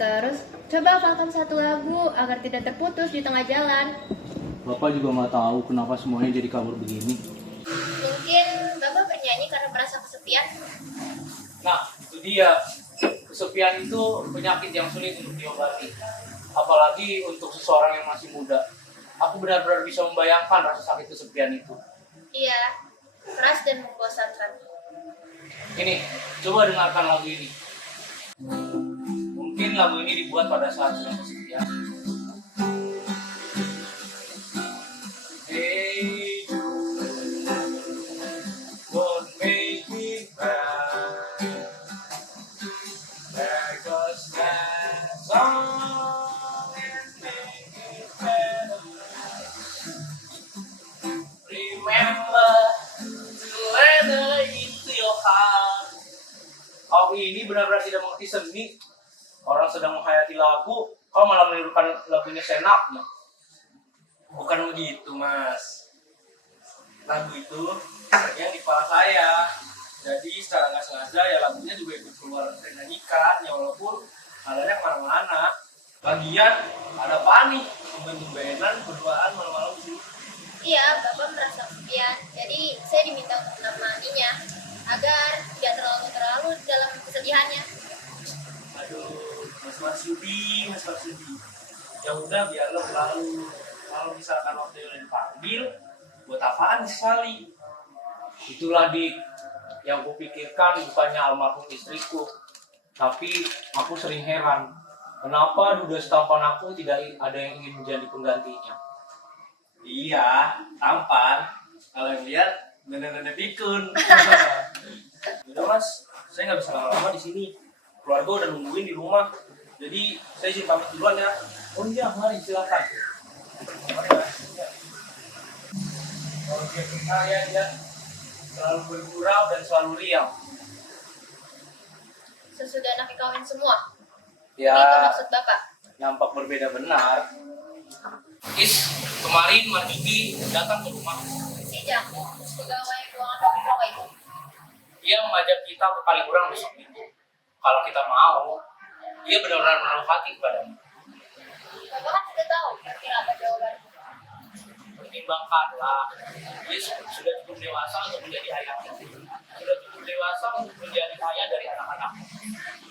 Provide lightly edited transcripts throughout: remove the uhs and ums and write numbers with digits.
terus. Coba hafalkan satu lagu agar tidak terputus di tengah jalan. Bapak juga nggak tahu kenapa semuanya jadi kabur begini. Mungkin Bapak bernyanyi karena merasa kesepian. Nah, itu dia. Kesepian itu penyakit yang sulit untuk diobati. Apalagi untuk seseorang yang masih muda. Aku benar-benar bisa membayangkan rasa sakit kesepian itu. Iya, keras dan membosankan. Ini, coba dengarkan lagu ini. Mungkin lagu ini dibuat pada saat sedang kesepian. Hey, won't make it right. There goes that song and make it better. Remember to let it into your heart. Kau ini benar-benar tidak mengerti seni. Orang sedang menghayati lagu, kau malah menirukan lagunya senaknya. Bukan begitu, Mas. Lagu itu yang di kepala saya. Jadi secara nggak sengaja ya lagunya juga ikut keluar dari nyanyikan, ya walaupun nadanya kemana-mana. Lagian ada apa nih? Tumben-tumbenan berduaan malam-malam di sini. Iya, Bapak merasa kesepian. Jadi saya diminta untuk menemaninya agar tidak terlalu dalam kesedihannya. Aduh, Mas Yudi. Ya udah biarlah berlalu. Kalau misalkan waktu yang dipanggil, buat apaan sekali? Itulah Dik, yang kupikirkan bukannya almarhum istriku, tapi aku sering heran, kenapa duda setampan aku tidak ada yang ingin menjadi penggantinya. Iya, tampan. Kalau yang lihat, nenek-nenek pikun. Udah Mas, saya nggak bisa lama-lama di sini. Keluarga udah nungguin di rumah. Jadi saya izin pamit duluan ya. Oh iya, mari silakan. Kalau dia kaya dia selalu bergurau dan selalu riang. Sesudah anak kawin semua. Ya, Itu maksud Bapak. nampak berbeda benar. Kemarin Marjuki datang ke rumah. Si Jamu, pegawai keuangan Bapak itu. Dia mengajak kita ke Kaliurang besok itu. Kalau kita mau, dia benar-benar menaruh hati kepadamu. Bapak kan sudah tahu kira-kira apa jawabannya. Pertimbangkanlah, dia sudah cukup dewasa untuk menjadi ayahnya. Sudah cukup dewasa untuk menjadi ayah dari anak-anak.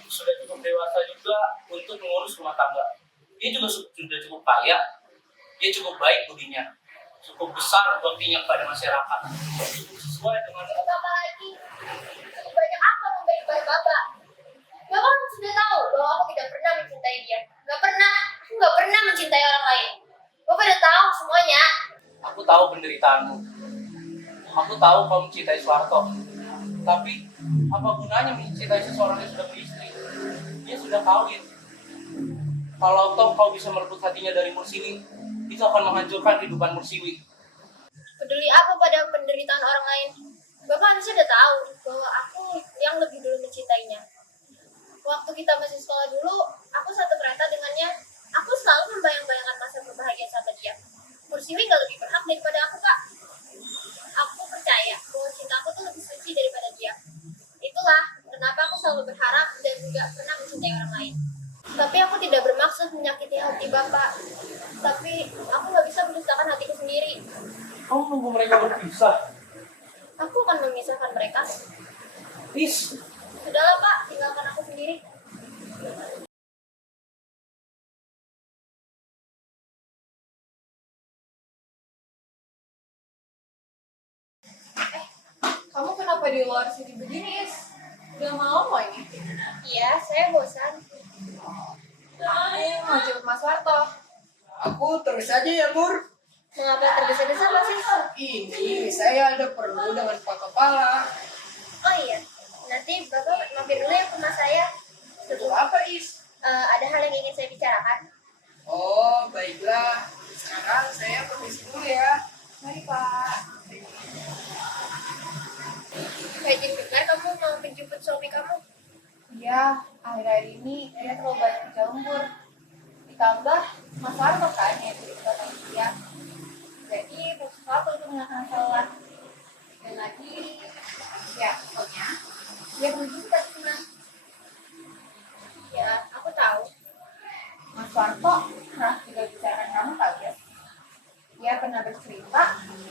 Sudah cukup dewasa juga untuk mengurus rumah tangga. Dia juga sudah cukup kaya. Dia cukup baik budinya. Cukup besar baktinya kepada masyarakat. Cukup sesuai dengan Bapak lagi, banyak apa memberi pada Bapak? Bapak kan sudah tahu bahwa aku tidak pernah mencintai dia. Aku nggak pernah mencintai orang lain. Bapak udah tahu semuanya. aku tahu penderitaanmu. Aku tahu kau mencintai Soeharto. Tapi apa gunanya mencintai seseorang yang sudah beristri? Dia sudah kawin. Kalau toh kau bisa merebut hatinya dari Mursiwi, itu akan menghancurkan kehidupan Mursiwi. Peduli apa pada penderitaan orang lain? Bapak harusnya udah tahu bahwa aku yang lebih dulu mencintainya. Waktu kita masih sekolah dulu, aku satu kereta dengannya. Aku selalu membayang-bayangkan masa berbahagia sama dia. Mursiwi gak lebih berhak daripada aku, Kak. Aku percaya bahwa cintaku tuh lebih suci daripada dia. Itulah kenapa aku selalu berharap dan juga pernah mencintai orang lain. Tapi aku tidak bermaksud menyakiti hati Bapak. Tapi aku gak bisa mendustakan hatiku sendiri. Kau nunggu mereka berpisah. Aku akan memisahkan mereka. Is, Sudahlah, Pak, tinggalkan aku sendiri. Kamu kenapa di luar sini begini, Is? Udah malam loh ini. Iya, saya bosan. Aku mau jemput Mas Warto. Aku terus aja ya, Mur. Mengapa tergesa-gesa, Mas Is? Ini saya ada perlu dengan Pak Kepala. Oh iya, nanti Bapak mampir dulu ya ke rumah saya. Untuk apa, Is? Ada hal yang ingin saya bicarakan. Oh, baiklah. Sekarang saya permisi dulu ya. Mari, Pak. Saya jadi dengar kamu mau menjemput suami kamu. Iya, akhir-akhir ini dia terlalu banyak berjambur. Ditambah Mas Warto kan yang cerita sama dia. Jadi terus sesuatu itu mengakan salah. Dan lagi, ya pokoknya dia perlu juga senang. Ya, aku tahu. Mas Warto pernah juga bicarakan kamu kali ya. Dia pernah bercerita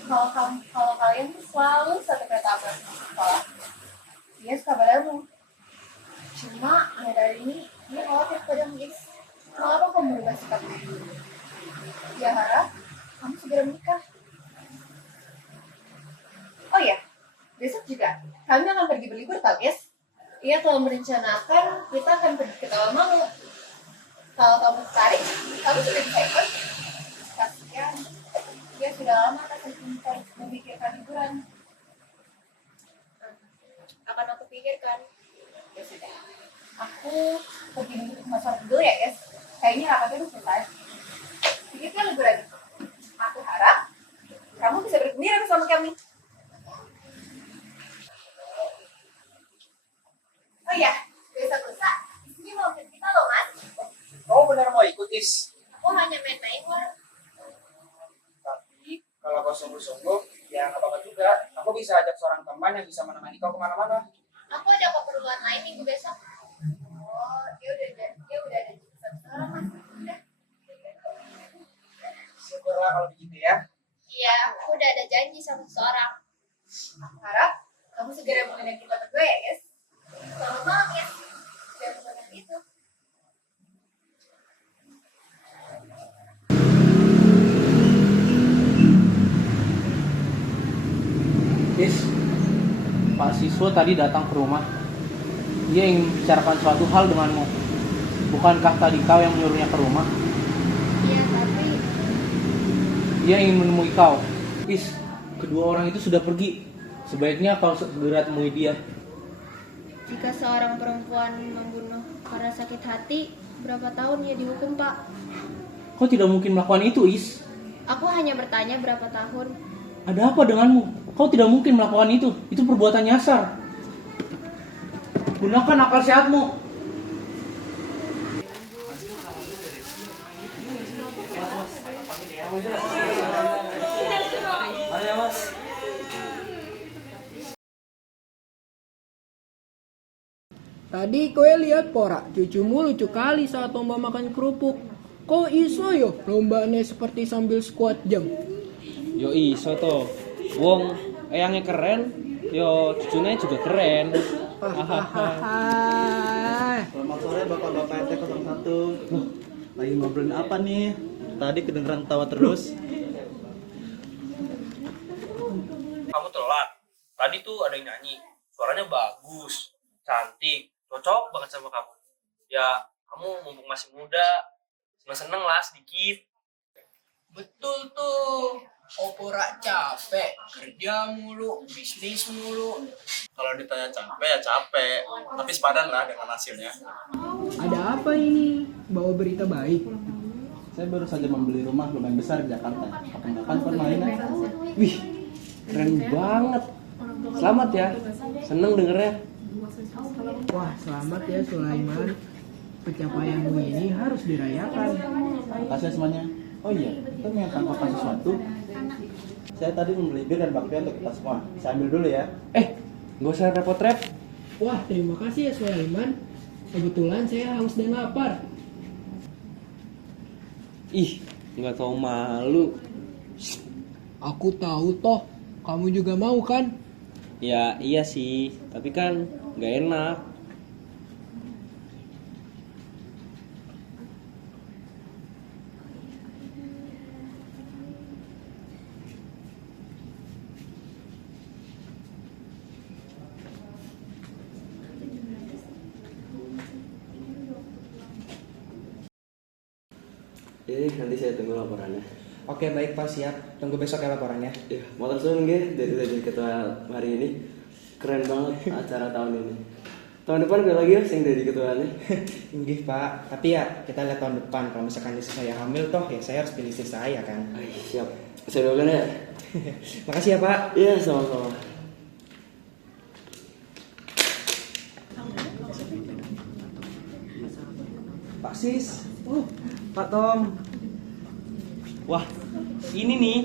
kalau kalian tuh selalu satu kereta api masuk sekolah. Dia suka padamu. Cuma akhir-akhir ini dia khawatir padamu, guys. Mengapa kamu berubah sikap? Dia harap kamu segera menikah. Oh ya, besok juga kami akan pergi berlibur, tau guys. Ia telah merencanakan kita akan pergi ke Tawangmangu. Kalau kamu tertarik, kamu sudah bisa ikut. Kasihan, dia sudah lama tak sempat memikirkan liburan. Akan aku pikirkan. Ya sudah, aku pergi menuju ke masyarakat dulu ya guys. Kayaknya rapatnya udah selesai. Pikirkan liburan. Aku harap kamu bisa bergembira bersama kami. Oh iya, besok lusa. Ini mau ikut kita loh, Mas. Kamu benar mau ikut, Is? Aku hanya main-main kok. Tapi kalau kau sungguh-sungguh, ya nggak apa-apa juga. Aku bisa ajak seorang teman yang bisa menemani kau kemana-mana. Aku ada keperluan lain minggu besok. Oh, dia udah ada jurusan sekarang, Mas. Udah. Syukurlah kalau begitu ya. Iya, aku udah ada janji sama seseorang. Aku harap kamu segera mengundang kita berdua ya, guys. Selamat malam, ya. Dan seperti itu. Is, Pak siswa tadi datang ke rumah. Dia ingin membicarakan suatu hal denganmu. Bukankah tadi kau yang menyuruhnya ke rumah? Iya, tapi Dia ingin menemui kau. Is, kedua orang itu sudah pergi. Sebaiknya kau segera temui dia. jika seorang perempuan membunuh karena sakit hati, berapa tahun ia dihukum, Pak? Kau tidak mungkin melakukan itu, Is. Aku hanya bertanya berapa tahun. Ada apa denganmu? Kau tidak mungkin melakukan itu. Itu perbuatan nyasar. Gunakan akal sehatmu. Tadi kowe lihat pora, cucumu lucu kali saat lomba makan kerupuk. Kok iso yo lombanya seperti sambil squat jam? Yo iso to. Wong eyangnya keren, yo cucunya juga keren. Hahaha. Selamat sore Bapak-Bapak RT 01. Loh, lagi ngobrolin apa nih? Tadi kedengeran tawa terus. Kamu telat. Tadi tuh ada yang nyanyi. Suaranya bagus, cantik, cocok banget sama kamu. Ya, kamu mumpung masih muda, seneng-seneng lah sedikit. Betul tuh. Opora capek, kerja mulu, bisnis mulu. Kalau ditanya capek ya capek, tapi sepadan lah dengan hasilnya. Ada apa ini? Bawa berita baik. Saya baru saja membeli rumah lumayan besar di Jakarta. Kapan-kapan permainan. Wih, keren banget. Selamat ya. Seneng dengernya. Wah, selamat ya Sulaiman. Pencapaianmu ini harus dirayakan. Makasih semuanya. Oh iya, kita ingin tanggapan sesuatu. Saya tadi membeli bir dan bakpia untuk kita semua. Saya ambil dulu ya. Gak usah repot-repot. Wah, terima kasih ya Sulaiman. Kebetulan saya haus dan lapar. Ih, nggak tahu malu. Aku tahu toh, kamu juga mau kan? Ya iya sih, tapi kan nggak enak. Nanti saya tunggu laporannya. Oke baik Pak, siap. Tunggu besok ya laporannya. Ya, motor susun nggih dari ketua hari ini. Keren banget acara tahun ini. Tahun depan gue lagi ya sing dari ketuanya. Nggih Pak, tapi ya kita lihat tahun depan. Kalau misalkan istri saya hamil toh ya saya harus pilih istri saya kan. Siap. Saya doakan ya. Makasih ya Pak. Iya, sama-sama. Pak Sis. Pak Tom. Wah, ini nih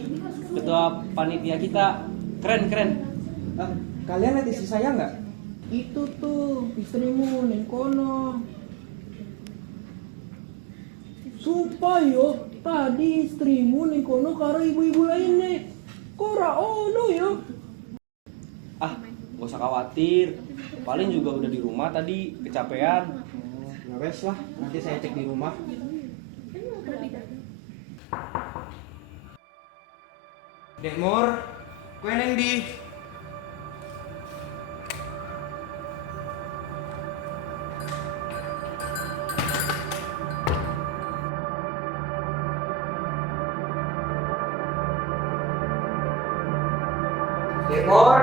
ketua panitia kita. Keren. Kalian lihat istri saya nggak? Itu tuh istrimu Neng Kono. Supaya tadi istrimu ning kono karo ibu-ibu lainnya. Kok ora ono ya? Ah, gak usah khawatir. Paling juga udah di rumah tadi, kecapean. Ya wes lah, nanti saya cek di rumah. Dek Mur, kue neng di. Dek Mur.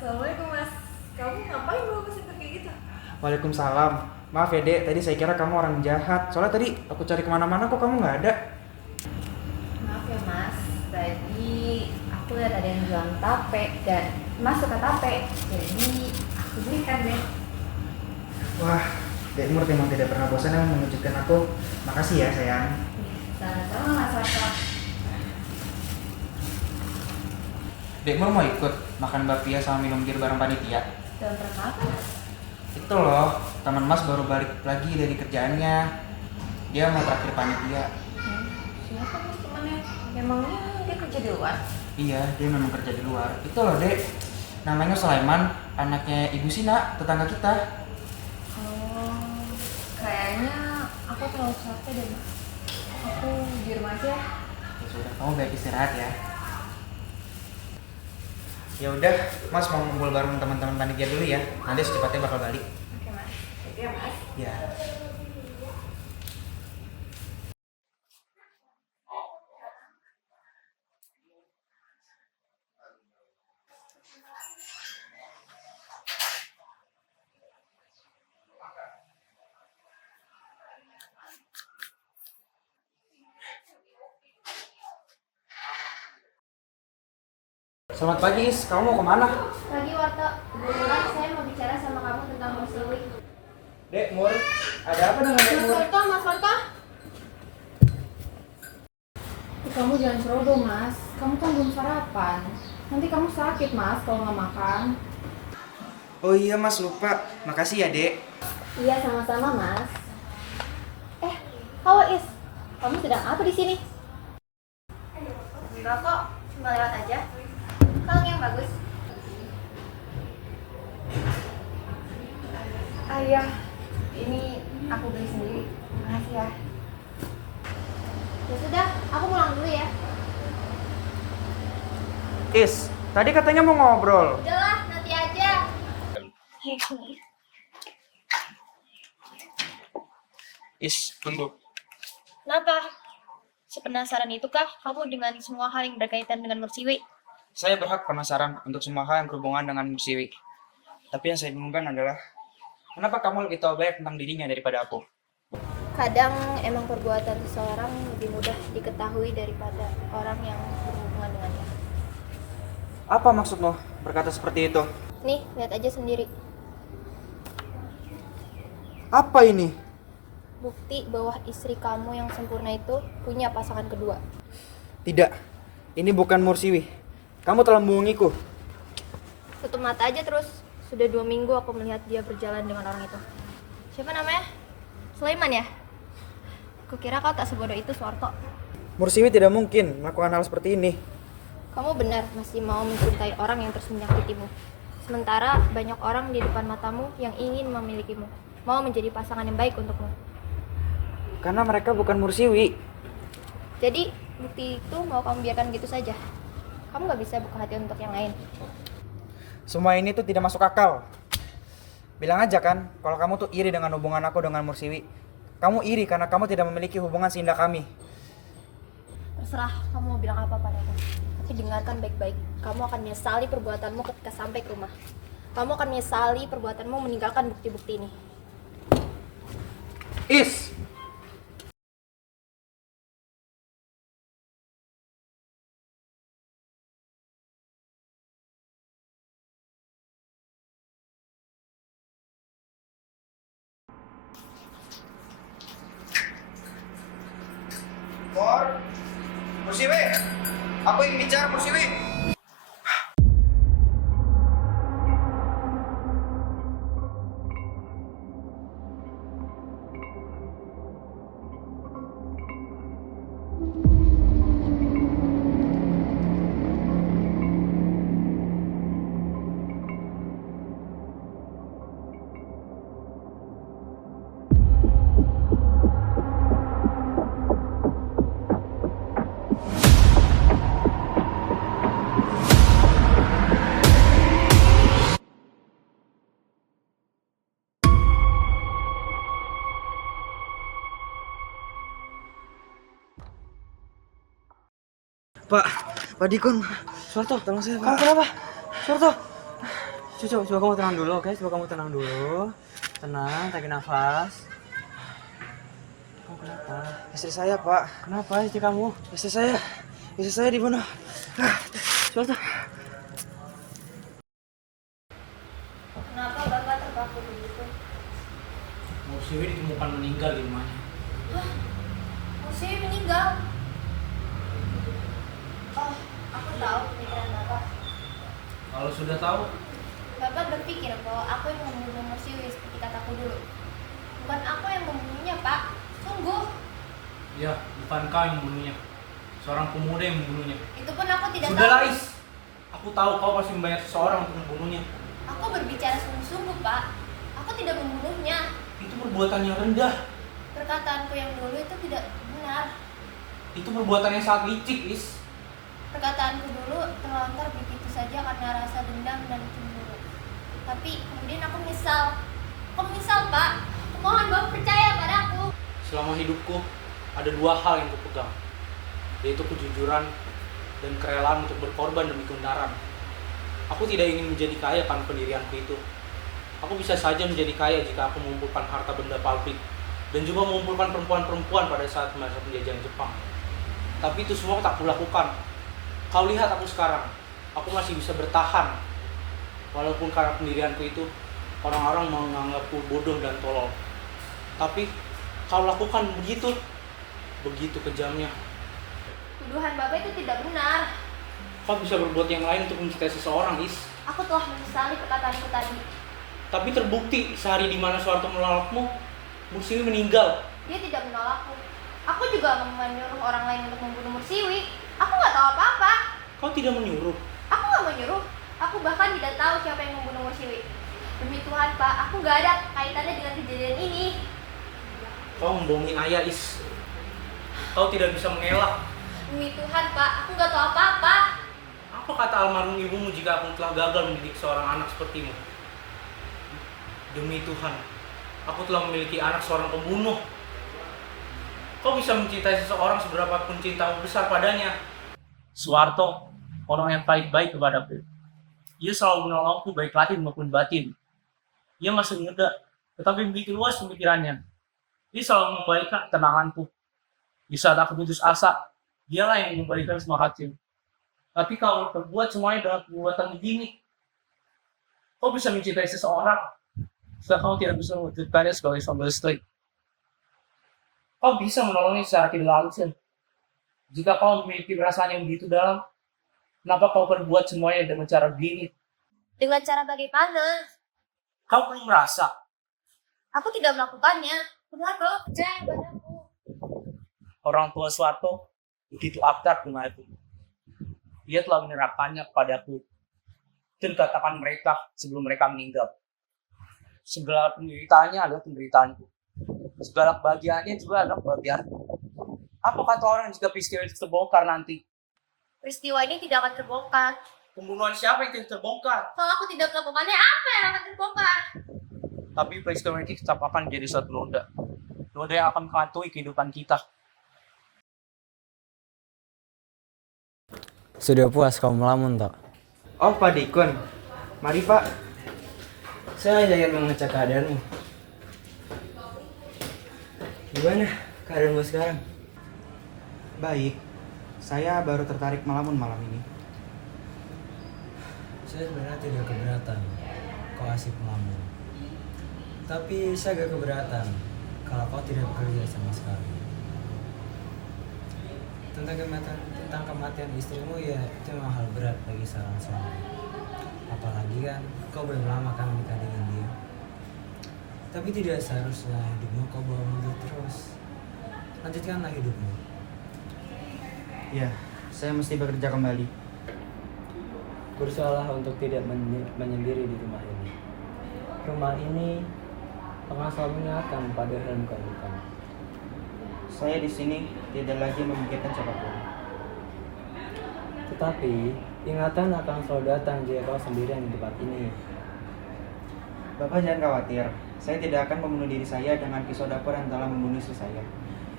Assalamualaikum Mas. Kamu ngapain bawa mesin kayak gitu? Waalaikumsalam. Maaf ya Dek, tadi saya kira kamu orang jahat. Soalnya tadi aku cari kemana-mana kok kamu nggak ada. Maaf ya Mas, tadi aku lihat ada yang jualan tape dan Mas suka tape, jadi aku belikan deh. Wah, Dek Mur memang tidak pernah bosan yang mengejutkan aku. Makasih ya sayang. Sama-sama Mas Warto. Dek Mur mau ikut makan bakpia sama minum bir bareng panitia? Dalam rangka apa Mas? Itu loh, teman Mas baru balik lagi dari kerjaannya. Dia mau traktir panitia. Siapa Mas temannya? Emangnya dia kerja di luar? Iya, dia memang kerja di luar. Itu loh Dek, namanya Sulaiman, anaknya Ibu Sina, tetangga kita. Oh, kayaknya aku terlalu capek deh Mas. Aku di rumah aja. Ya sudah, kamu baik istirahat ya. Ya udah, Mas mau ngumpul bareng teman-teman panitia dulu ya. Nanti secepatnya bakal balik. Oke Mas, itu ya Mas. Ya. Selamat pagi, Is. Kamu mau kemana? Lagi Warto, kebetulan saya mau bicara sama kamu tentang Musiwi. Dek, Mur, ada apa dengan Dek Mur? Mas Warto. Kamu jangan ceroboh Mas, kamu kan belum sarapan. Nanti kamu sakit Mas kalau nggak makan. Oh iya Mas, lupa. Makasih ya Dek. Iya, sama-sama Mas. Halo Is, kamu sedang apa di sini? Enggak kok, cuma lewat aja. Kalung yang bagus. Ayah, ini aku beli sendiri. Makasih ya. Ya sudah, aku pulang dulu ya. Is, tadi katanya mau ngobrol. Udahlah, nanti aja. Is, tunggu. Kenapa? Sepenasaran itukah kamu dengan semua hal yang berkaitan dengan Musiwi? Saya berhak penasaran untuk semua hal yang berhubungan dengan Musiwi. Tapi yang saya bingungkan adalah, kenapa kamu lebih tahu banyak tentang dirinya daripada aku? Kadang emang perbuatan seseorang lebih mudah diketahui daripada orang yang berhubungan dengannya. Apa maksudmu berkata seperti itu? Nih, lihat aja sendiri. Apa ini? Bukti bahwa istri kamu yang sempurna itu punya pasangan kedua. Tidak, ini bukan Mursiwi. Kamu telah membohongiku. Tutup mata aja terus. Sudah 2 minggu aku melihat dia berjalan dengan orang itu. Siapa namanya? Sulaiman ya? Kukira kau tak sebodoh itu, Suwarto. Mursiwi tidak mungkin melakukan hal seperti ini. Kamu benar masih mau mencintai orang yang terus menyakitimu. Sementara banyak orang di depan matamu yang ingin memilikimu, mau menjadi pasangan yang baik untukmu. Karena mereka bukan Mursiwi. Jadi bukti itu mau kamu biarkan gitu saja? Kamu gak bisa buka hati untuk yang lain. Semua ini tuh tidak masuk akal. Bilang aja kan, kalau kamu tuh iri dengan hubungan aku dengan Mursiwi. Kamu iri karena kamu tidak memiliki hubungan seindah kami. Terserah kamu mau bilang apa padaku. Tapi dengarkan baik-baik. Kamu akan menyesali perbuatanmu ketika sampai ke rumah. Kamu akan menyesali perbuatanmu meninggalkan bukti-bukti ini. Is! Mursiwi! Aku ingin bicara, Mursiwi! Pak Dikun. Suarto, tolong saya, Pak. Kenapa? Suarto. Coba kamu tenang dulu, oke? Coba kamu tenang dulu. Tenang, tarik nafas. Kamu kenapa? Istri saya, Pak. Kenapa istri kamu? Istri saya dibunuh. Suarto. Kenapa Bapak terpaku begitu? Mursiwi ditemukan meninggal di rumahnya. Mursiwi meninggal? Oh, aku tahu pikiran Bapak. Kalau sudah tahu, Bapak berpikir bahwa aku yang membunuh Mursiwi seperti kataku dulu. Bukan aku yang membunuhnya, Pak. Sungguh. ya bukan kau yang membunuhnya. Seorang pemuda yang membunuhnya. Itu pun aku tidak Sudahlah, tahu. Is. Aku tahu kau pasti membayar seseorang untuk membunuhnya. Aku berbicara sungguh-sungguh, Pak. Aku tidak membunuhnya. Itu perbuatan yang rendah. Perkataanku yang dulu itu tidak benar. Itu perbuatan yang sangat licik, Is. Perkataanku dulu terlontar begitu saja karena rasa dendam dan cemburu. Tapi kemudian aku menyesal. Aku menyesal, Pak. Aku mohon Bapak percaya padaku. Selama hidupku, ada dua hal yang kupegang, yaitu kejujuran dan kerelaan untuk berkorban demi kebenaran. Aku tidak ingin menjadi kaya karena pendirianku itu. Aku bisa saja menjadi kaya jika aku mengumpulkan harta benda pabrik dan juga mengumpulkan perempuan-perempuan pada saat masa penjajahan Jepang. Tapi itu semua tak kulakukan. Kau lihat aku sekarang, aku masih bisa bertahan. Walaupun karena pendirianku itu, orang-orang menganggapku bodoh dan tolol. Tapi kau lakukan begitu kejamnya. Tuduhan Bapak itu tidak benar. Kau bisa berbuat yang lain untuk mencintai seseorang, Is. Aku telah menyesali perkataanku tadi. Tapi terbukti sehari di mana Soeharto menolakmu, Mursiwi meninggal. Dia tidak menolakku. Aku juga menyuruh orang lain untuk membunuh Mursiwi. Aku nggak tahu apa-apa. Kau tidak menyuruh. Aku nggak menyuruh. Aku bahkan tidak tahu siapa yang membunuh Mursiwi. Demi Tuhan, Pak, aku nggak ada kaitannya dengan kejadian ini. Kau membohongi ayah, Is. Kau tidak bisa mengelak. Demi Tuhan, Pak, aku nggak tahu apa-apa. Apa kata almarhum ibumu jika aku telah gagal mendidik seorang anak sepertimu? Demi Tuhan, aku telah memiliki anak seorang pembunuh. Kau bisa mencintai seseorang seberapapun cintamu besar padanya. Soeharto, orang yang baik-baik kepadaku. Ia selalu menolongku baik lahir maupun batin. Ia masih muda, tetapi begitu luas pemikirannya. Dia selalu memberikan ketenanganku. Di saat aku putus asa, dialah yang memberikan semangatku. Tapi kalau berbuat semuanya dengan perbuatan begini, kau bisa mencintai seseorang, setelah kau tidak bisa mewujudkannya sebagai suami istri. Kau bisa menolongnya secara tidak langsung. Jika kau memiliki perasaan yang begitu dalam, kenapa kau berbuat semuanya dengan cara begini? Dengan cara bagaimana? Kau belum merasa. Aku tidak melakukannya. Benar, Bapak percaya padaku. Orang tua Soeharto begitu akrab dengan aku. Dia telah menyerahkannya kepadaku dan katakan mereka sebelum mereka meninggal. Segala penderitaannya adalah penderitaanku. segala kebahagiaannya juga adalah kebahagiaan. Apa kata orang jika peristiwa itu terbongkar nanti? Peristiwa ini tidak akan terbongkar. Pembunuhan siapa yang tidak terbongkar? Kalau aku tidak melakukannya, apa yang akan terbongkar? Tapi peristiwa ini tetap akan menjadi suatu noda. Noda yang akan menghantui kehidupan kita. Sudah puas kamu melamun, tak? Oh, Pak Dikun. Mari, Pak. Saya hanya ingin mengecek keadaanmu. Gimana keadaanmu sekarang? Baik. Saya baru tertarik melamun malam ini. Saya sebenarnya tidak keberatan kau asik melamun. Tapi saya agak keberatan kalau kau tidak bekerja sama sekali. Tentang kematian istrimu ya itu memang hal berat bagi seorang suami. Apalagi kan kau belum lama kan menikah dengan dia. Tapi tidak seharusnya hidupmu kau bawa mundur terus. Lanjutkanlah hidupmu. Ya, saya mesti bekerja kembali. Berusahalah untuk tidak menyendiri di rumah ini. Rumah ini akan selalu mengingatkan pada hal yang kau lakukan. Saya di sini tidak lagi memikirkan siapapun. Tetapi ingatan akan selalu datang jika kau sendirian di tempat ini. Bapak jangan khawatir. Saya tidak akan membunuh diri saya dengan pisau dapur yang telah membunuh istri saya.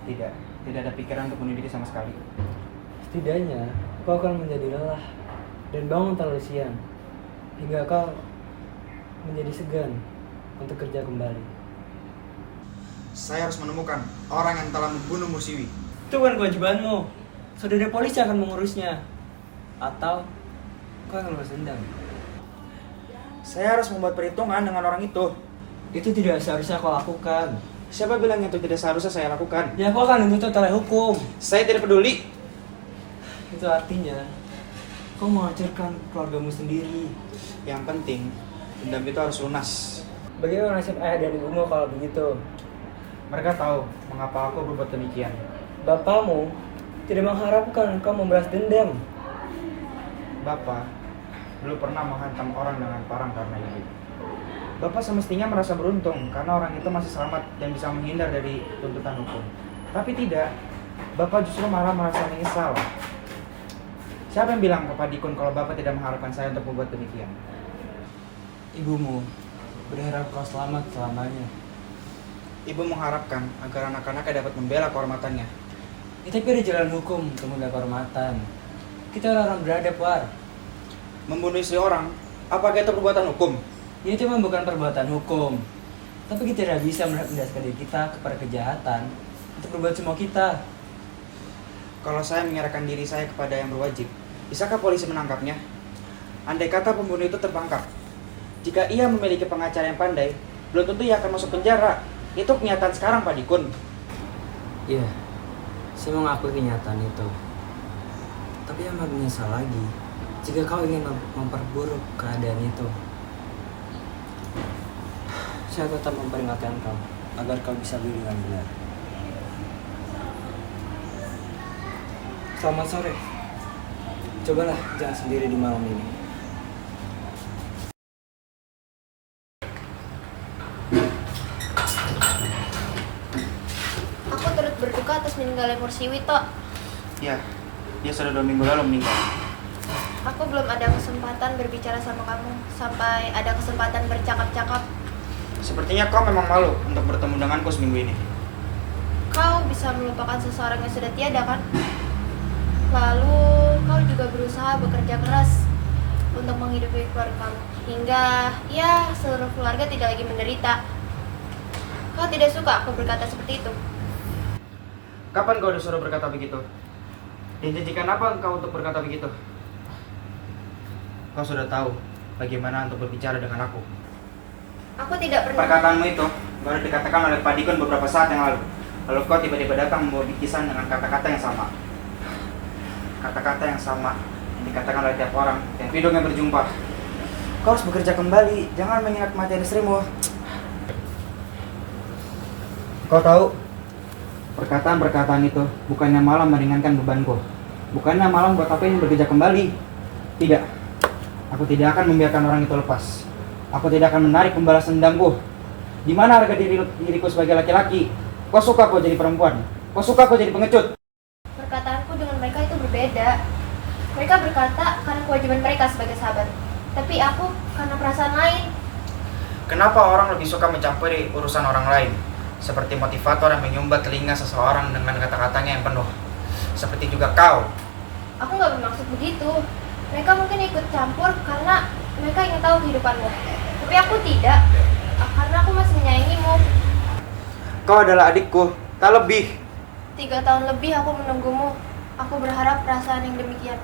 Tidak ada pikiran untuk bunuh diri sama sekali. Setidaknya kau akan menjadi lelah dan bangun terlalu siang hingga kau menjadi segan untuk kerja kembali. Saya harus menemukan orang yang telah membunuh Mursiwi. Itu kan kewajibanmu. Saudara polisi akan mengurusnya. Atau kau akan balas dendam. Saya harus membuat perhitungan dengan orang itu. Itu tidak seharusnya kau lakukan. Siapa bilang itu tidak seharusnya saya lakukan? Ya kau akan dituntut oleh hukum. Saya tidak peduli. Itu artinya kau menghancurkan keluargamu sendiri. Yang penting dendam itu harus lunas. Bagaimana nasib ayah dan ibumu kalau begitu? Mereka tahu mengapa aku berbuat demikian. Bapakmu tidak mengharapkan kau membalas dendam. Bapak belum pernah menghantam orang dengan parang karena ibu. Bapak semestinya merasa beruntung karena orang itu masih selamat dan bisa menghindar dari tuntutan hukum. Tapi tidak, Bapak justru malah merasa menyesal. Siapa yang bilang ke Pak Dikun kalau Bapak tidak mengharapkan saya untuk membuat demikian? Ibumu berharap kau selamat selamanya. Ibu mengharapkan agar anak-anaknya dapat membela kehormatannya. Ya, tapi ada jalan hukum untuk membela kehormatan. Kita orang beradab, War. Membunuh istri orang, apakah itu perbuatan hukum? Ya, itu memang bukan perbuatan hukum. Tapi kita tidak bisa merendahkan diri kita kepada kejahatan untuk berbuat semua kita. Kalau saya menyerahkan diri saya kepada yang berwajib, bisakah polisi menangkapnya? Andai kata pembunuh itu tertangkap, jika ia memiliki pengacara yang pandai, belum tentu ia akan masuk penjara. Itu kenyataan sekarang, Pak Dikun. Iya, saya mengakui kenyataan itu. Tapi amat menyesal lagi jika kau ingin memperburuk keadaan itu. Saya tetap memperingatkan kau agar kau bisa beli dengan benar. Selamat sore. Cobalah jangan sendiri di malam ini. Aku turut berduka atas meninggalnya Mursiwi, Tok. Ya, dia sudah 2 minggu lalu meninggal. Aku belum ada kesempatan berbicara sama kamu sampai ada kesempatan bercakap-cakap. Sepertinya kau memang malu untuk bertemu denganku seminggu ini. Kau bisa melupakan seseorang yang sudah tiada, kan? Lalu kau juga berusaha bekerja keras untuk menghidupi keluarga kamu hingga ya seluruh keluarga tidak lagi menderita. Kau tidak suka aku berkata seperti itu? Kapan kau disuruh berkata begitu? Dijanjikan apa engkau untuk berkata begitu? Kau sudah tahu bagaimana untuk berbicara dengan aku. Aku tidak pernah. Perkataanmu itu baru dikatakan oleh Pak Dikun beberapa saat yang lalu. Lalu kau tiba-tiba datang membawa bingkisan dengan kata-kata yang sama. Kata-kata yang sama yang dikatakan oleh tiap orang yang hidungnya berjumpa. Kau harus bekerja kembali, jangan mengingat kematian istrimu. Kau tahu, perkataan-perkataan itu bukannya malah meringankan bebanku. Bukannya malah membuat aku ingin bekerja kembali. Tidak, aku tidak akan membiarkan orang itu lepas. Aku tidak akan menarik pembalasan dendamku. Di mana harga diriku sebagai laki-laki? Kau suka kau jadi perempuan? Kau suka kau jadi pengecut? Perkataanku dengan mereka itu berbeda. Mereka berkata karena kewajiban mereka sebagai sahabat. Tapi aku karena perasaan lain. Kenapa orang lebih suka mencampuri urusan orang lain? Seperti motivator yang menyumbat telinga seseorang dengan kata-katanya yang penuh. Seperti juga kau. Aku nggak bermaksud begitu. Mereka mungkin ikut campur karena mereka ingin tahu kehidupanmu. Tapi aku tidak, karena aku masih menyayangimu. Kau adalah adikku, tak lebih. 3 tahun lebih aku menunggumu. Aku berharap perasaan yang demikian.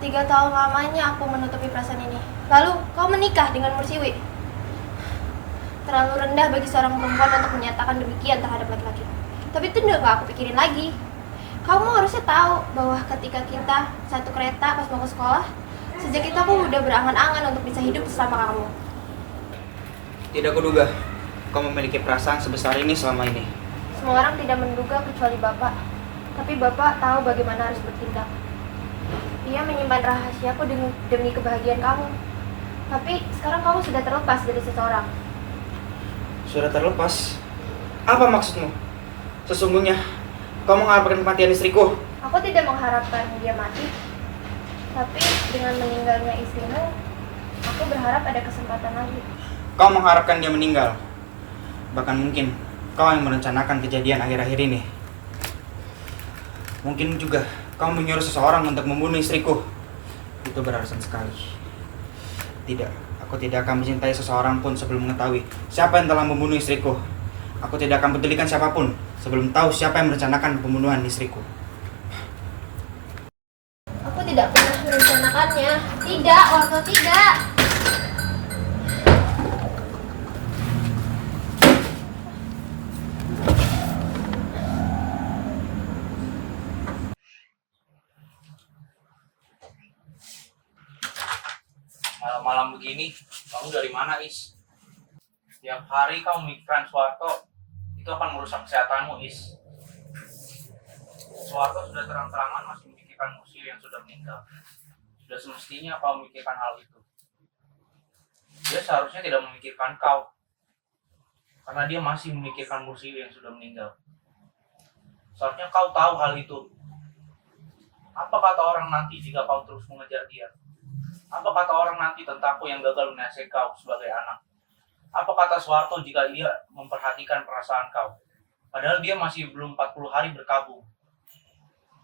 3 tahun lamanya aku menutupi perasaan ini. Lalu kau menikah dengan Mursiwi. Terlalu rendah bagi seorang perempuan untuk menyatakan demikian terhadap laki-laki. Tapi itu udah gak aku pikirin lagi. Kamu harusnya tahu bahwa ketika kita satu kereta pas mau ke sekolah, sejak itu aku udah berangan-angan untuk bisa hidup bersama kamu. Tidak kuduga, kau memiliki perasaan sebesar ini selama ini. Semua orang tidak menduga kecuali Bapak. Tapi Bapak tahu bagaimana harus bertindak. Dia menyimpan rahasiaku demi kebahagiaan kamu. Tapi sekarang kamu sudah terlepas dari seseorang. Sudah terlepas? Apa maksudmu? Sesungguhnya, kau mengharapkan kematian istriku? Aku tidak mengharapkan dia mati. Tapi dengan meninggalnya istrimu, aku berharap ada kesempatan lagi. Kau mengharapkan dia meninggal? Bahkan mungkin kau yang merencanakan kejadian akhir-akhir ini. Mungkin juga kau menyuruh seseorang untuk membunuh istriku. Itu beralasan sekali. Tidak, aku tidak akan mencintai seseorang pun sebelum mengetahui siapa yang telah membunuh istriku. Aku tidak akan pedulikan siapapun sebelum tahu siapa yang merencanakan pembunuhan istriku. Aku tidak pernah merencanakannya. Tidak, Warto, tidak. Malam-malam begini, kamu dari mana, Is? Tiap hari kamu memikirkan Suwarto, itu akan merusak kesehatanmu, Is. Suwarto sudah terang-terangan masih memikirkan Mursiwi yang sudah meninggal. Sudah semestinya kau memikirkan hal itu. Dia seharusnya tidak memikirkan kau, karena dia masih memikirkan Mursiwi yang sudah meninggal. Seharusnya kau tahu hal itu. Apa kata orang nanti jika kau terus mengejar dia? Apa kata orang nanti tentangku yang gagal menasihati kau sebagai anak? Apa kata Suwarto jika dia memperhatikan perasaan kau? Padahal dia masih belum 40 hari berkabung.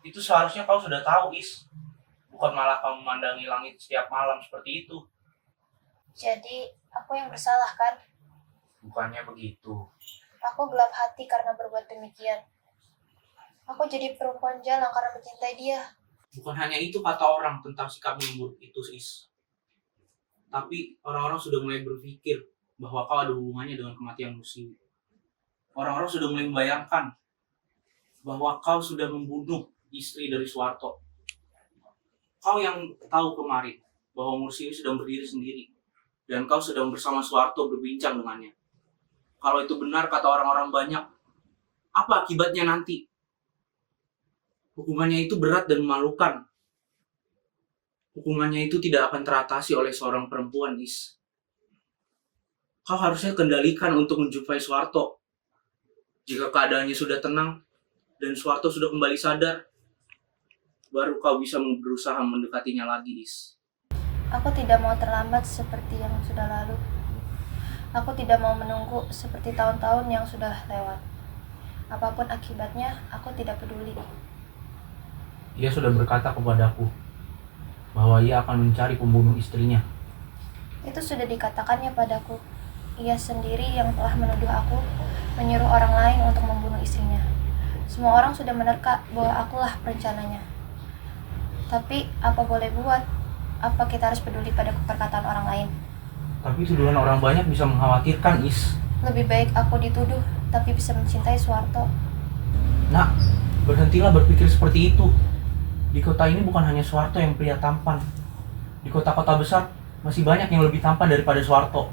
Itu seharusnya kau sudah tahu, Is. Bukan malah kau memandangi langit setiap malam seperti itu. Jadi, aku yang bersalah kan? Bukannya begitu. Aku gelap hati karena berbuat demikian. Aku jadi perempuan jalan karena mencintai dia. Bukan hanya itu kata orang tentang sikapmu yang buruk itu, Is. Tapi orang-orang sudah mulai berpikir bahwa kau ada hubungannya dengan kematian Mursiwi. Orang-orang sudah mulai membayangkan bahwa kau sudah membunuh istri dari Suwarto. Kau yang tahu kemarin bahwa Mursiwi sedang berdiri sendiri dan kau sedang bersama Suwarto berbincang dengannya. Kalau itu benar kata orang-orang banyak, apa akibatnya nanti? Hukumannya itu berat dan memalukan. Hukumannya itu tidak akan teratasi oleh seorang perempuan, Is. Kau harusnya kendalikan untuk menjumpai Suwarto. Jika keadaannya sudah tenang dan Suwarto sudah kembali sadar, baru kau bisa berusaha mendekatinya lagi, Is. Aku tidak mau terlambat seperti yang sudah lalu. Aku tidak mau menunggu seperti tahun-tahun yang sudah lewat. Apapun akibatnya, aku tidak peduli. Ia sudah berkata kepadaku bahwa ia akan mencari pembunuh istrinya. Itu sudah dikatakannya padaku. Ia sendiri yang telah menuduh aku menyuruh orang lain untuk membunuh istrinya. Semua orang sudah menerka bahwa akulah perencananya. Tapi apa boleh buat? Apa kita harus peduli pada perkataan orang lain? Tapi tuduhan orang banyak bisa mengkhawatirkan, Is. Lebih baik aku dituduh tapi bisa mencintai Suwarto. Nak, berhentilah berpikir seperti itu. Di kota ini bukan hanya Suwarto yang pria tampan. Di kota-kota besar masih banyak yang lebih tampan daripada Suwarto.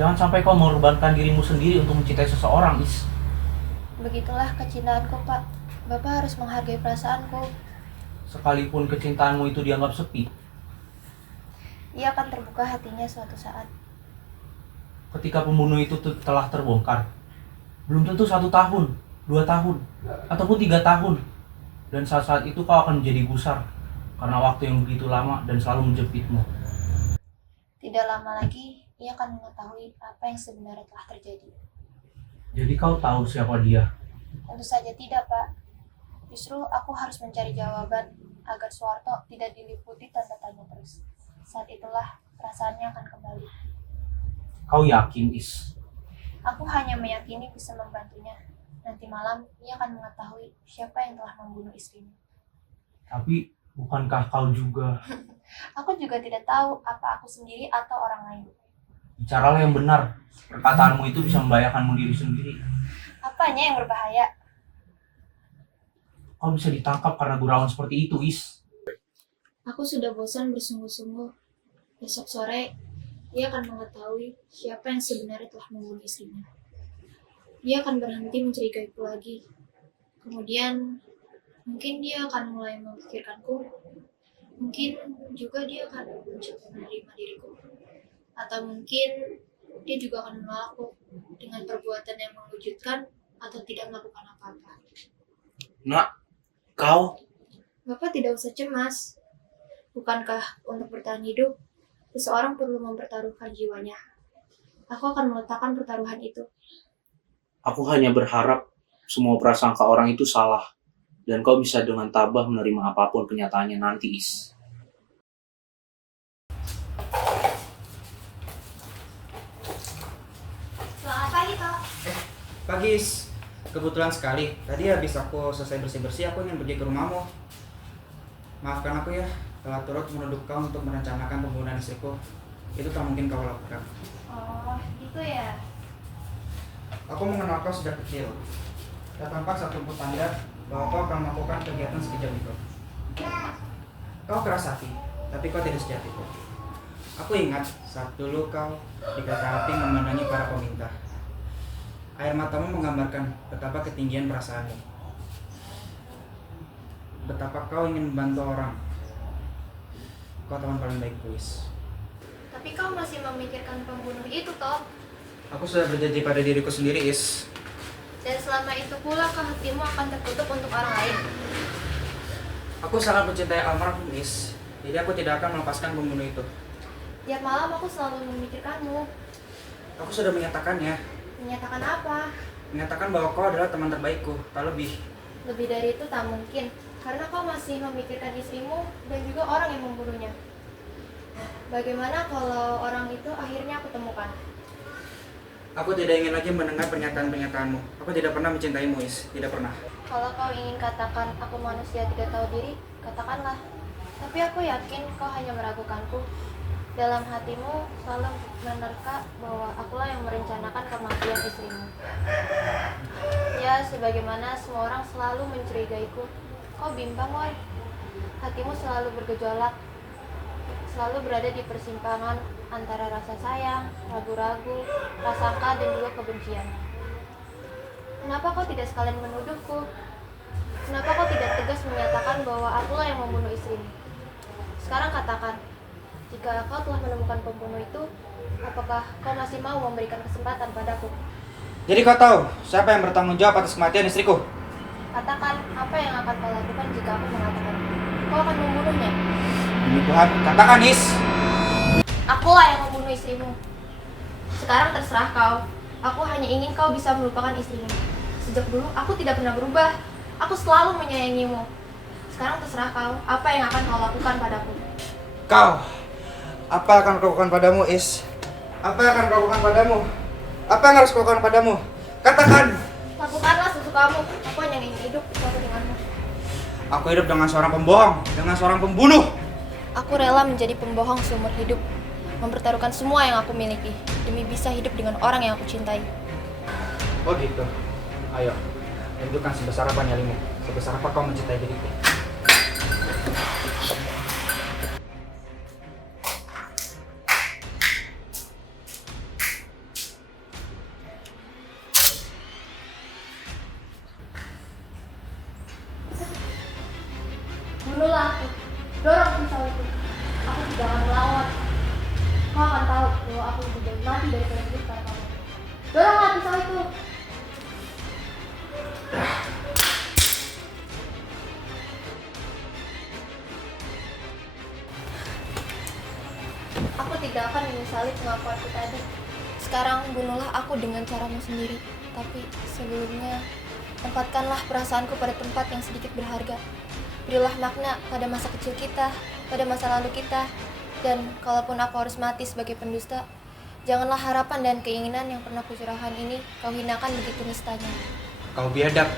Jangan sampai kau mengorbankan dirimu sendiri untuk mencintai seseorang, Is. Begitulah kecintaanku, Pak. Bapak harus menghargai perasaanku. Sekalipun kecintaanmu itu dianggap sepi, Ia akan terbuka hatinya suatu saat. ketika pembunuh itu telah terbongkar, Belum tentu 1 tahun, 2 tahun, ataupun 3 tahun. Dan saat-saat itu kau akan menjadi gusar karena waktu yang begitu lama dan selalu menjepitmu. Tidak lama lagi, ia akan mengetahui apa yang sebenarnya telah terjadi. Jadi kau tahu siapa dia? Tentu saja tidak, Pak. Justru aku harus mencari jawaban agar Suwarto tidak diliputi tanda tanya terus. Saat itulah perasaannya akan kembali. Kau yakin, Is? Aku hanya meyakini bisa membantunya. Nanti malam, ia akan mengetahui siapa yang telah membunuh istrinya. Tapi bukankah kau juga? Aku juga tidak tahu apa aku sendiri atau orang lain. Bicaralah yang benar. Perkataanmu itu bisa membahayakanmu diri sendiri. Apanya yang berbahaya? Kau bisa ditangkap karena gurauan seperti itu, Is. Aku sudah bosan bersungguh-sungguh. Besok sore, ia akan mengetahui siapa yang sebenarnya telah membunuh istrinya. Dia akan berhenti mencurigaiku lagi. Kemudian, mungkin dia akan mulai memikirkanku. Mungkin juga dia akan mencoba menerima diriku. Atau mungkin dia juga akan menolakku dengan perbuatan yang mewujudkan atau tidak melakukan apa-apa. Nak, kau? Bapak tidak usah cemas. Bukankah untuk bertahan hidup, seseorang perlu mempertaruhkan jiwanya? Aku akan meletakkan pertaruhan itu. Aku hanya berharap semua prasangka orang itu salah. Dan kau bisa dengan tabah menerima apapun kenyataannya nanti, Is. Selamat pagi, Toh. Pagi, Is. Kebetulan sekali, tadi habis aku selesai bersih-bersih, aku ingin pergi ke rumahmu. Maafkan aku ya, telah turut menuduh kau untuk merencanakan pembunuhan istriku. Itu tak mungkin kau lakukan. Oh, gitu ya. Aku mengenal kau sejak kecil. Tak tampak satu pun tanda bahwa kau akan melakukan kegiatan sekejam itu. Kau keras hati, tapi kau tidak sejati itu. Aku ingat saat dulu kau di kereta api memandangi para peminta. Air matamu menggambarkan betapa ketinggian perasaanmu. Betapa kau ingin membantu orang. Kau teman paling baik, Is. Tapi kau masih memikirkan pembunuh itu, Toh. Aku sudah berjanji pada diriku sendiri, Is. Dan selama itu pula hatimu akan tertutup untuk orang lain. Aku sangat mencintai almarhum, Is. Jadi aku tidak akan melepaskan pembunuh itu. Tiap malam aku selalu memikirkanmu. Aku sudah menyatakannya. Menyatakan apa? Menyatakan bahwa kau adalah teman terbaikku, tak lebih. Lebih dari itu tak mungkin. Karena kau masih memikirkan istrimu dan juga orang yang membunuhnya. Bagaimana kalau orang itu akhirnya aku temukan? Aku tidak ingin lagi mendengar pernyataan-pernyataanmu. Aku tidak pernah mencintaimu, Is. Tidak pernah. Kalau kau ingin katakan aku manusia tidak tahu diri, katakanlah. Tapi aku yakin kau hanya meragukanku. Dalam hatimu selalu menerka bahwa akulah yang merencanakan kematian istrimu. Ya, sebagaimana semua orang selalu mencurigaiku. Kau bimbang, woy. Hatimu selalu bergejolak. Selalu berada di persimpangan antara rasa sayang, ragu-ragu, prasangka, dan juga kebencian. Kenapa kau tidak sekalian menuduhku? Kenapa kau tidak tegas menyatakan bahwa akulah yang membunuh istrimu? Sekarang katakan, jika kau telah menemukan pembunuh itu, apakah kau masih mau memberikan kesempatan padaku? Jadi kau tahu siapa yang bertanggung jawab atas kematian istriku? Katakan, apa yang akan kau lakukan jika aku mengatakan kau akan membunuhnya? Demi Tuhan, katakan, Is. Akulah yang membunuh istrimu. Sekarang terserah kau. Aku hanya ingin kau bisa melupakan istrimu. Sejak dulu, aku tidak pernah berubah. Aku selalu menyayangimu. Sekarang terserah kau, apa yang akan kau lakukan padaku? Kau, apa yang akan kau lakukan padamu, Is? Apa yang akan kau lakukan padamu? Apa yang harus kau lakukan padamu? Katakan. Lakukanlah sesukamu. Aku hanya ingin hidup bersama denganmu. Aku hidup dengan seorang pembohong, dengan seorang pembunuh. Aku rela menjadi pembohong seumur hidup, mempertaruhkan semua yang aku miliki demi bisa hidup dengan orang yang aku cintai. Oh gitu. Ayo, tunjukkan sebesar apa nyalimu, sebesar apa kau mencintai diriku. Bunuhlah aku, dorong pisau itu. Aku tidak akan melawan. Kau akan tahu bahwa aku lebih baik mati daripada hidup karena kamu. Doronglah pisau itu. Aku tidak akan menyesali pengakuanku tadi. Sekarang bunuhlah aku dengan caramu sendiri. Tapi sebelumnya, tempatkanlah perasaanku pada tempat yang sedikit berharga. Berilah makna pada masa kecil kita, pada masa lalu kita. Dan kalaupun aku harus mati sebagai pendusta, janganlah harapan dan keinginan yang pernah kucurahkan ini kau hinakan begitu nistanya. Kau biadab,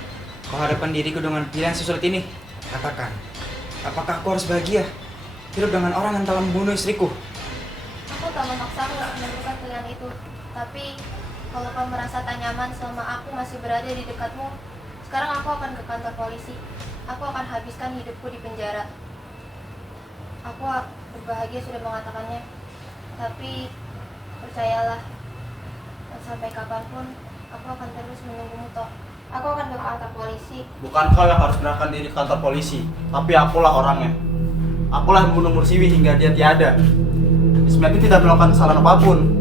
kau hadapan diriku dengan pilihan sesulit ini. Katakan, apakah aku harus bahagia hidup dengan orang yang telah membunuh istriku? Aku tak memaksamu untuk menentukan pilihan itu. Tapi kalau kau merasa tak nyaman selama aku masih berada di dekatmu, sekarang aku akan ke kantor polisi. Aku akan habiskan hidupku di penjara. Aku berbahagia sudah mengatakannya. Tapi percayalah, sampai kapanpun aku akan terus menunggumu toh. Aku akan ke kantor polisi. Bukan kau yang harus menyerahkan diri ke kantor polisi, tapi akulah orangnya. Akulah yang membunuh Mursiwi hingga dia tiada. Ismiati tidak melakukan kesalahan apapun.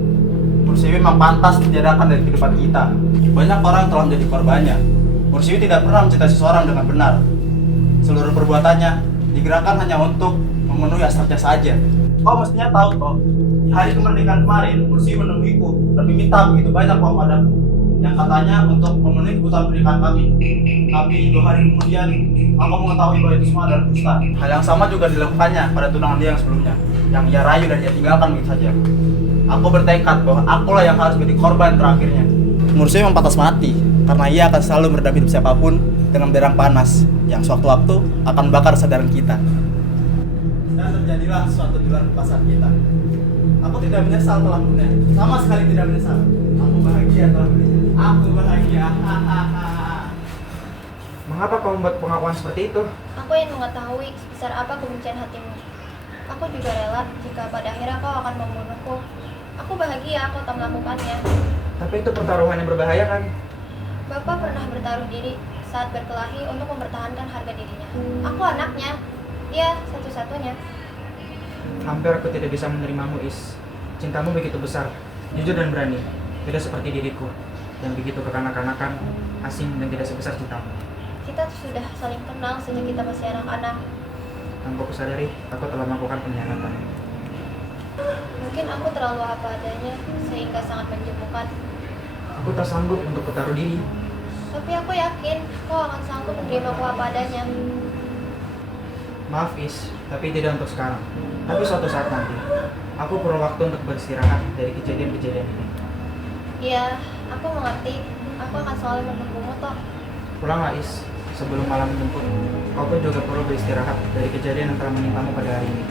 Mursiwi memang pantas ditiadakan dari kehidupan kita. Banyak orang telah menjadi korbannya. Mursiwi tidak pernah mencintai seseorang dengan benar. Seluruh perbuatannya digerakkan hanya untuk memenuhi hasratnya saja. Kau mestinya tahu toh, di hari kemerdekaan kemarin, Mursiwi menemuiku dan meminta begitu banyak uang padaku yang katanya untuk memenuhi kebutuhan pernikahan kami. Tapi 2 hari kemudian, aku mengetahui bahwa itu semua adalah dusta. Hal yang sama juga dilakukannya pada tunangan dia yang sebelumnya, yang ia rayu dan ia tinggalkan begitu saja. Aku bertekad bahwa akulah yang harus menjadi korban terakhirnya. Mursiwi memang pantas mati, karena ia akan selalu meredam hidup siapapun dengan berang panas yang sewaktu-waktu akan bakar kesadaran kita. Dan terjadilah suatu di luar kekuasaan kita. Aku tidak menyesal telah membunuhnya, sama sekali tidak menyesal. Aku bahagia telah membunuhnya. Aku bahagia. Mengapa kau membuat pengakuan seperti itu? Aku ingin mengetahui sebesar apa kebencian hatimu. Aku juga rela jika pada akhirnya kau akan membunuhku. Aku bahagia aku tak melakukannya. Tapi itu pertaruhan yang berbahaya kan? Bapak pernah bertaruh diri saat berkelahi untuk mempertahankan harga dirinya. Aku anaknya. Dia satu-satunya. Hampir aku tidak bisa menerimamu, Is. Cintamu begitu besar, jujur dan berani. Tidak seperti diriku, yang begitu kekanak-kanakan, asing dan tidak sebesar cintamu. Kita sudah saling kenal sejak kita masih anak-anak. Tanpa aku sadari, aku telah melakukan pengkhianatan. Mungkin aku terlalu apa adanya, sehingga sangat menjemukan. Aku tak sanggup untuk bertaruh diri. Tapi aku yakin kau akan sanggup menerimaku apa adanya. Maaf, Is, tapi tidak untuk sekarang. Tapi suatu saat nanti, aku perlu waktu untuk beristirahat dari kejadian-kejadian ini. Iya, aku mengerti. Aku akan selalu menunggumu toh. Pulanglah, Is, sebelum malam menjemput. Kau pun juga perlu beristirahat dari kejadian yang telah menimpamu pada hari ini.